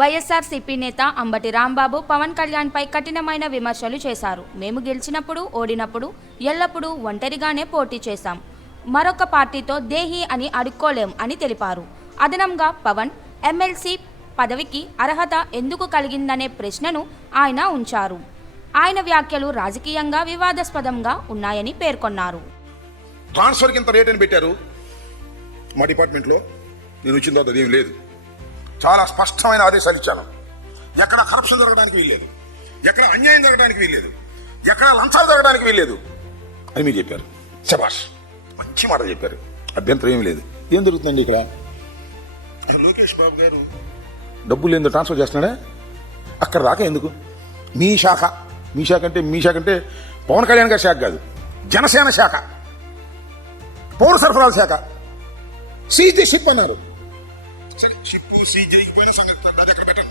వైఎస్ఆర్సీపీ నేత అంబటి రాంబాబు పవన్ కళ్యాణ్పై కఠినమైన విమర్శలు చేశారు. మేము గెలిచినప్పుడు, ఓడినప్పుడు ఎల్లప్పుడూ ఒంటరిగానే పోటీ చేశాం. మరొక పార్టీతో దేహి అని అడుక్కోలేం అని తెలిపారు. అదనంగా పవన్ ఎమ్మెల్సీ పదవికి అర్హత ఎందుకు కలిగిందనే ప్రశ్నను ఆయన ఉంచారు. ఆయన వ్యాఖ్యలు రాజకీయంగా వివాదాస్పదంగా ఉన్నాయని పేర్కొన్నారు. ట్రాన్స్ఫర్కి ఇంత రేట్ అని పెట్టారు. మా డిపార్ట్మెంట్లో నేను వచ్చిన తర్వాత అదేం లేదు. చాలా స్పష్టమైన ఆదేశాలు ఇచ్చాను. ఎక్కడ కరప్షన్ జరగడానికి వీల్లేదు, ఎక్కడ అన్యాయం జరగడానికి వీల్లేదు, ఎక్కడ లంచాలు జరగడానికి వీల్లేదు అని మీరు చెప్పారు. శభాష్, మంచి మాట చెప్పారు. అభ్యంతరం ఏం లేదు. ఏం జరుగుతుందండి ఇక్కడ? లోకేష్ బాబు గారు డబ్బులు ఏందో ట్రాన్స్ఫర్ చేస్తున్నాడా? అక్కడ దాకా ఎందుకు? మీ శాఖ అంటే పవన్ కళ్యాణ్ గారి శాఖ కాదు, జనసేన శాఖ, పౌర సరఫరాల శాఖ. సీజ్ ది షిప్ అన్నారు. సరే, షిప్ సీజ్ చేయకపోయినా సంగతి అది ఎక్కడ పెట్టండి.